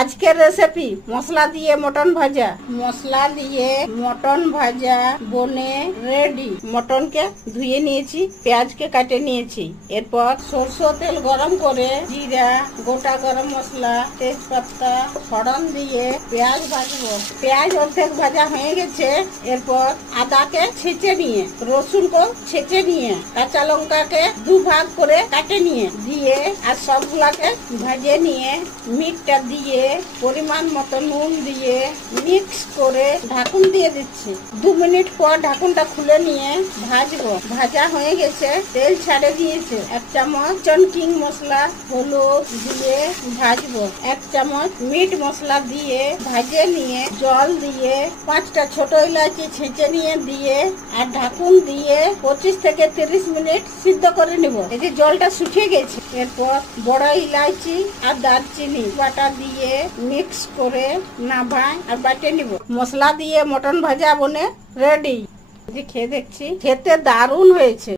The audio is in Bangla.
আজকের রেসিপি মশলা দিয়ে মটন ভাজা। মশলা দিয়ে মটন ভাজা বনে রেডি। মটনকে ধুয়ে নিয়েছি, পেঁয়াজকে কাটে নিয়েছি। এরপর সরষের তেল গরম করে জিরা, গোটা গরম মশলা, তেজপাতা ফোড়ন দিয়ে পেঁয়াজ ভাজবো। পেঁয়াজ অর্ধেক ভাজা হয়ে গেছে। এরপর আদাকে ছেঁচে নিয়ে, রসুনকে ছেঁচে নিয়ে, কাঁচা লঙ্কাকে দু ভাগ করে কাটে নিয়ে দিয়ে আর সবগুলাকে ভাজে নিয়ে মিটটা দিয়ে পরিমাণ মতো নুন দিয়ে মিক্স করে ঢাকুন দিয়ে দিচ্ছি। 2 মিনিট পর ঢাকুনটা খুলে নিয়ে ভাজবো। ভাজা হয়ে গেছে, তেল ছাড়ে দিয়েছে। 1 চামচ কিং মশলা, হলুদ দিয়ে ভাজবো। 1 চামচ মিট মশলা দিয়ে ভাজে নিয়ে জল দিয়ে 5টা ছোট ইলাচি ছেঁচে নিয়ে দিয়ে আর ঢাকুন দিয়ে 25 থেকে 30 মিনিট সিদ্ধ করে নিব। এই যে জলটা শুকিয়ে গেছে। এরপর বড় ইলাচি আর দারচিনি বাটা দিয়ে মিক্স করে নামাই আর বাটে নিব। মশলা দিয়ে মটন ভাজা বনে রেডি। খেয়ে দেখছি, খেতে দারুণ হয়েছে।